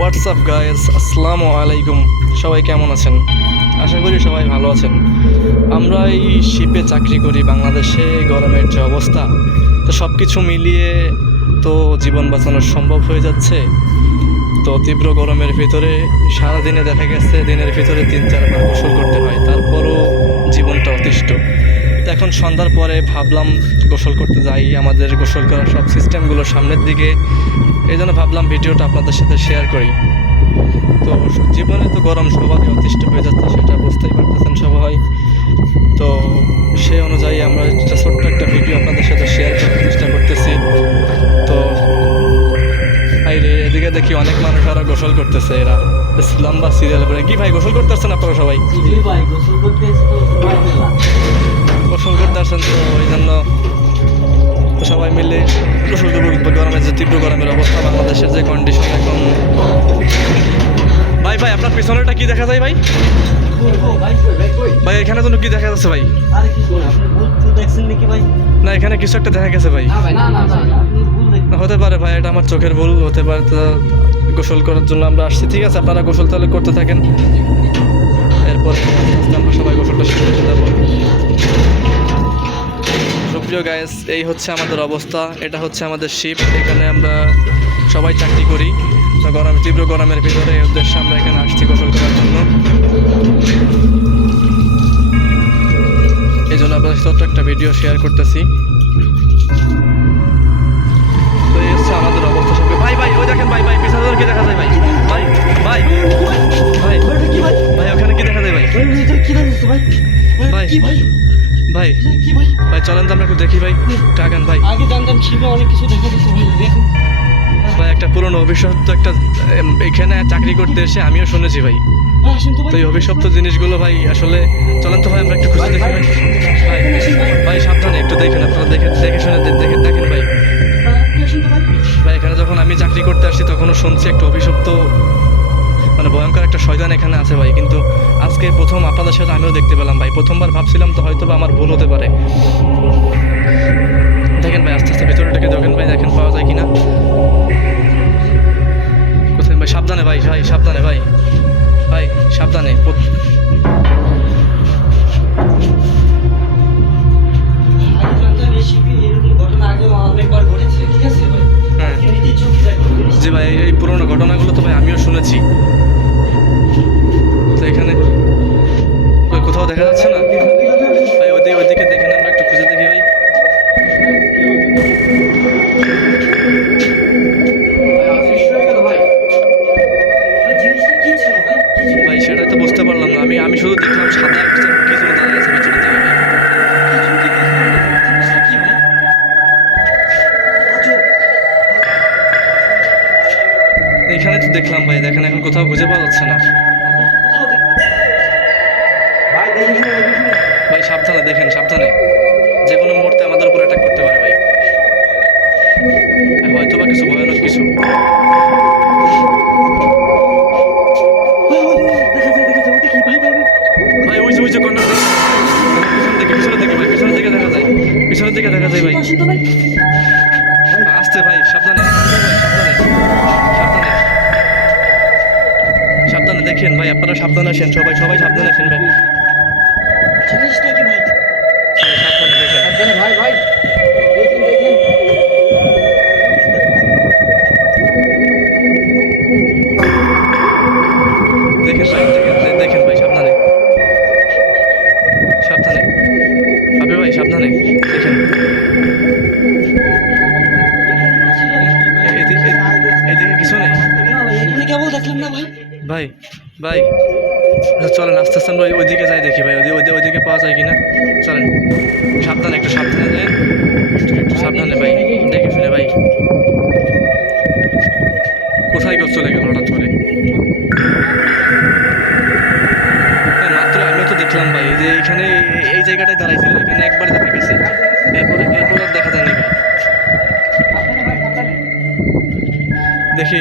WhatsApp guys, আসসালামু আলাইকুম। সবাই কেমন আছেন? আশা করি সবাই ভালো আছেন। আমরা এই শিপে চাকরি করি বাংলাদেশে, গরমের যে অবস্থা, তো সব কিছু মিলিয়ে তো জীবন বাঁচানো সম্ভব হয়ে যাচ্ছে। তো তীব্র গরমের ভিতরে সারাদিনে দেখা গেছে দিনের ভিতরে 3-4 বার গোসল করতে হয়, তারপরও জীবনটা অতিষ্ঠ। তো এখন সন্ধ্যার পরে ভাবলাম গোসল করতে যাই, আমাদের গোসল করার সব সিস্টেমগুলো সামনের দিকে, এই জন্য ভাবলাম ভিডিওটা আপনাদের সাথে শেয়ার করি। তো জীবনে তো গরম সবারই অতিষ্ঠ হয়ে যাচ্ছে, সেটা বুঝতেই পারতেছেন সবাই। তো সেই অনুযায়ী আমরা ছোট্ট একটা ভিডিও আপনাদের সাথে শেয়ার করার চেষ্টা করতেছি। তো এদিকে দেখি অনেক মানুষ আরো গোসল করতেছে, এরা লম্বা সিরিয়াল করে। কি ভাই, গোসল করতে আসছেন আপনারা সবাই? গোসল করতে আসছেন, তো ওই জন্য তো সবাই মিলে গোসল করবো। গরমের যে তীব্র গরমের অবস্থা, বাংলাদেশের যে কন্ডিশন এখন। ভাই ভাই আপনার পিছনেটা কি দেখা যায় ভাই? ভাই এখানে জন্য কি দেখা যাচ্ছে ভাই? না, এখানে কিছু একটা দেখা গেছে ভাই। হতে পারে ভাই, এটা আমার চোখের ভুল হতে পারে। তো গোসল করার জন্য আমরা আসছি, ঠিক আছে, আপনারা গোসল তাহলে করতে থাকেন। এরপর আমরা সবাই গোসলটা শেষ করতে যাবো। সুপ্রিয় গাইস, এই হচ্ছে আমাদের অবস্থা। এটা হচ্ছে আমাদের শিপ, এখানে আমরা সবাই চাকরি করি। তো তীব্র গরমের ভিতরে এই উদ্দেশ্যে আমরা এখানে আসছি গোসল করার জন্য। এই জন্য আপনাদের ছোট্ট একটা ভিডিও শেয়ার করতেছি। তো এই হচ্ছে আমাদের অবস্থা সব। ভাই ভাই ওই দেখেন ভাই, ভাই পিছনে কি দেখা যায় ভাই? ভাই ভাই ভাই ভাই ওখানে কি দেখা যায় ভাই? ভাই ভাই ভাই চলেন তো আমরা একটু দেখি ভাই। টাকান ভাই, আগে জানতাম শিপে অনেক কিছু দেখা যেত ভাই, দেখুন ভাই একটা পুরনো অভিশপ্ত একটা এখানে চাকরি করতে এসে আমিও শুনেছি ভাই। তো এই অভিশপ্ত জিনিসগুলো ভাই আসলে চলেন তো ভাই আমরা একটু খুঁজে দেখি ভাই। ভাই ভাই সাবধানে একটু দেখেন, আপনারা দেখে শুনে দেখেন ভাই। ভাই এখানে যখন আমি চাকরি করতে আসছি তখনও শুনছি একটা অভিশপ্ত মানে ভয়ঙ্কর একটা শয়তান এখানে আছে ভাই। কিন্তু আজকে প্রথম আপনাদের সাথে আমিও দেখতে পেলাম ভাই। প্রথমবার ভাবছিলাম তো হয়তো বা আমার ভুল হতে পারে। দেখেন ভাই আস্তে আস্তে ভিতরটাকে দেখেন ভাই, দেখেন পাওয়া যায় কিনা। কোথায় ভাই? সাবধানে ভাই, ভাই সাবধানে ভাই, ভাই সাবধানে। হ্যাঁ জি ভাই, এই পুরোনো ঘটনাগুলো তো ভাই আমিও শুনেছি। তো এখানে কোথাও দেখা যাচ্ছে না ভাই, ওইদিকে দেখেন, আমরা একটু খুঁজে দেখি ভাই। ভাই সেটাই তো বুঝতে পারলাম না। আমি শুধু দেখলাম সাদা কিছু দাঁড়িয়ে আছে পিছনে থেকে ভাই। এখানে তো দেখলাম ভাই, দেখেন এখন কোথাও খুঁজে পাওয়া যাচ্ছে না ভাই। সাবধানে দেখেন, সাবধানে, যে কোনো মুহূর্তে আমাদের উপর অ্যাটাক করতে পারে ভাই। হয়তো বা কিছু ভয়ানক কিছু। ভাই ওই যে কর্নার পিছনের দিকে ভাই, পিছনের দিকে দেখা যায়, পিছনের দিকে দেখা যায় ভাই। আসতে ভাই, সাবধানে সাবধানে সাবধানে সাবধানে দেখেন ভাই, আপনারা সাবধানে আসেন, সবাই সাবধানে আসেন ভাই। জিনিসটা কি ভাই? সাবধানে দেখেন ভাই ভাই দেখেন দেখেন। দেখেন ভাই, দেখেন ভাই, সাবধানে সাবধানে আপনি ভাই, সাবধানে দেখেন। এদিকে কিছু নেই কেবল দেখলাম না ভাই। ভাই ভাই চলেন আস্তে আস্তে আমরা ওইদিকে যাই দেখি ভাই, ওইদিকে পাওয়া যায় কিনা। চলেন সাবধানে, একটু সাবধানে যাই, একটু সাবধানে ভাই, দেখে শুনে ভাই। কোথায় চলে গেল হঠাৎ করে? মাত্র আমিও তো দেখলাম ভাই যে এইখানে এই জায়গাটায় দাঁড়াইছিল, এখানে একবার দেখা গেছে, এরপর আর দেখা যায়নি ভাই। দেখি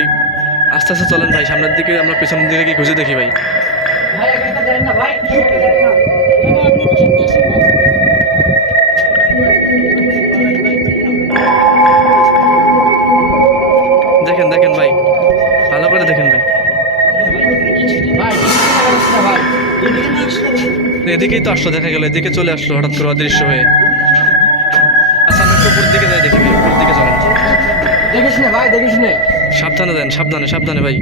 আস্তে আস্তে চলেন ভাই সামনের দিকে, আমরা পেছনের দিকে কি খুঁজে দেখি ভাই। দেখেন ভাই, ভালো করে দেখেন ভাই। এদিকেই তো আসলো, দেখা গেল এদিকে চলে আসলো হঠাৎ করে অদৃশ্য হয়ে। আচ্ছা আমরা একটু উপরের দিকে যাই, দেখি ভাই উপরের দিকে চলেন। দেখিস না ভাই, দেখিস না। সাবধানে দেন, সাবধানে সাবধানে ভাই।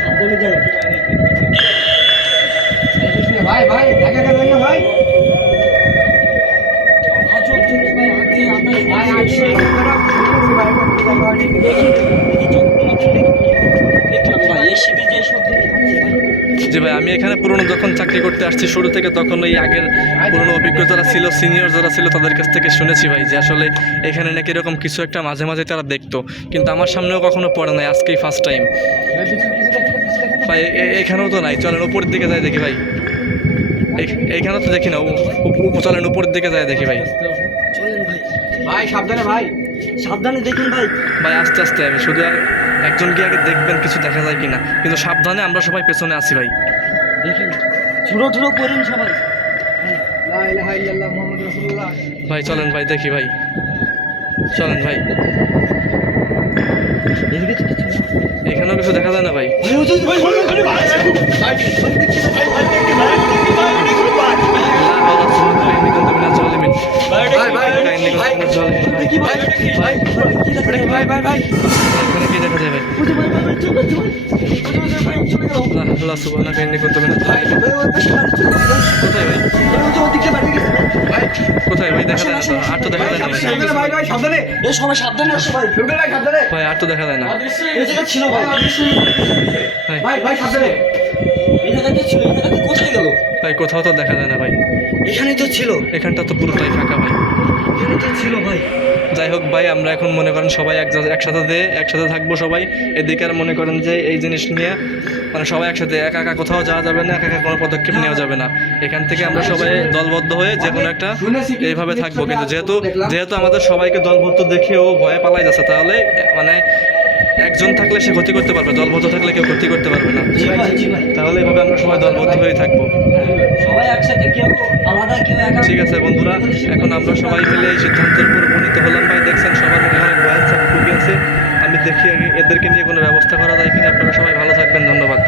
সাবধানে যাও। দেখিস না ভাই, ভাই দেখা গেল না ভাই। আজব জিনিস ভাই, আগে আমরা ভাই আগে দেখি দেখলাম ভাই এই শিপে যে সব দেখলাম ভাই। জি ভাই, আমি এখানে পুরনো যখন চাকরি করতে আসছি শুরু থেকে, তখন ওই আগের পুরনো অভিজ্ঞ যারা ছিল, সিনিয়র যারা ছিল, তাদের কাছ থেকে শুনেছি ভাই যে আসলে এখানে নাকি এরকম কিছু একটা মাঝে মাঝে তারা দেখতো, কিন্তু আমার সামনেও কখনো পড়ে নাই, আজকেই ফার্স্ট টাইম। ভাই কিছু কিছু দেখতে ভাই এখানেও তো নাই, চলেন উপরের দিকে যাই দেখি ভাই। এইখানেও তো দেখি না, চলেন উপরের দিকে যাই দেখি ভাই। চলেন ভাই। ভাই সাবধানে ভাই, সাবধানে দেখুন ভাই। ভাই আস্তে আস্তে, আমি শুধু একজন গিয়ে আগে দেখবেন কিছু দেখা যায় কিনা, কিন্তু সাবধানে, আমরা সবাই পেছনে আছি ভাই। দেখেন ছোটো ছোটো করুন সবাই। লা ইলাহা ইল্লাল্লাহ মুহাম্মাদুর রাসূলুল্লাহ। ভাই চলেন ভাই দেখি ভাই, চলেন ভাই। এদিকে তো কিছু না। এখানেও কিছু দেখা যায় না ভাই। ভাই ওই যে ভাই ভাই ভাই ভাই দেখি ভাই ভাই দেখি ভাই দেখি ভাই ভাই ভাই ভাই ভাই এখানে কি দেখা যায় ভাই? ওই যে ভাই ভাই ভাই চলে গেল ভাই চলে গেল আল্লাহ সুবহানাহু ওয়া তাআলা ভাই ভাই ওই পাশে বাড়ি চলে গেল কোথায় ভাই? ওই যে ওদিকে বাড়ি গেছে ভাই কোথায় ভাই? দেখা যায় না তো, আর তো দেখা যায় না ভাই। সাবধানে ভাই ভাই সাবধানে এই সবাই সাবধানে আসো ভাই শুনবে ভাই সাবধানে ভাই আর তো দেখা যায় না এই জায়গা ছিল ভাই ভাই। ভাই ভাই সাবধানে এই জায়গাতে ছিল এই জায়গাতে কোথায় গেল ভাই কোথাও তো দেখা যায় না ভাই, এখানেই তো ছিল এখানটা তো পুরোটাই ফাঁকা ভাই। এখানেই তো ছিল ভাই যাই হোক ভাই, আমরা এখন মনে করেন সবাই একসাথে থাকবো সবাই। এদিকে আর মনে করেন যে এই জিনিস নিয়ে মানে সবাই একসাথে, একা একা কোথাও যাওয়া যাবে না, একা একা কোনো পদক্ষেপ নেওয়া যাবে না। এখান থেকে আমরা সবাই দলবদ্ধ হয়ে যে কোনো একটা এইভাবে থাকবো, কিন্তু যেহেতু আমাদের সবাইকে দলবদ্ধ দেখেও ভয়ে পালাই যাচ্ছে, তাহলে মানে একজন থাকলে সে ক্ষতি করতে পারবে, দলবদ্ধ থাকলে কেউ ক্ষতি করতে পারবে না। জি ভাই জি ভাই তাহলে এইভাবে আমরা সবাই দলবদ্ধ হয়ে থাকবো। সবাই একসাথে কেউ আলাদা কেউ একা ঠিক আছে বন্ধুরা, এখন আমরা সবাই মিলে এই সিদ্ধান্তের উপর উপনীত হলাম ভাই। দেখছেন সবার মনে অনেক ভয় আছে, আমি দেখি আগে এদেরকে নিয়ে কোনো ব্যবস্থা করা যায় কিনা। আপনারা সবাই ভালো থাকবেন, ধন্যবাদ।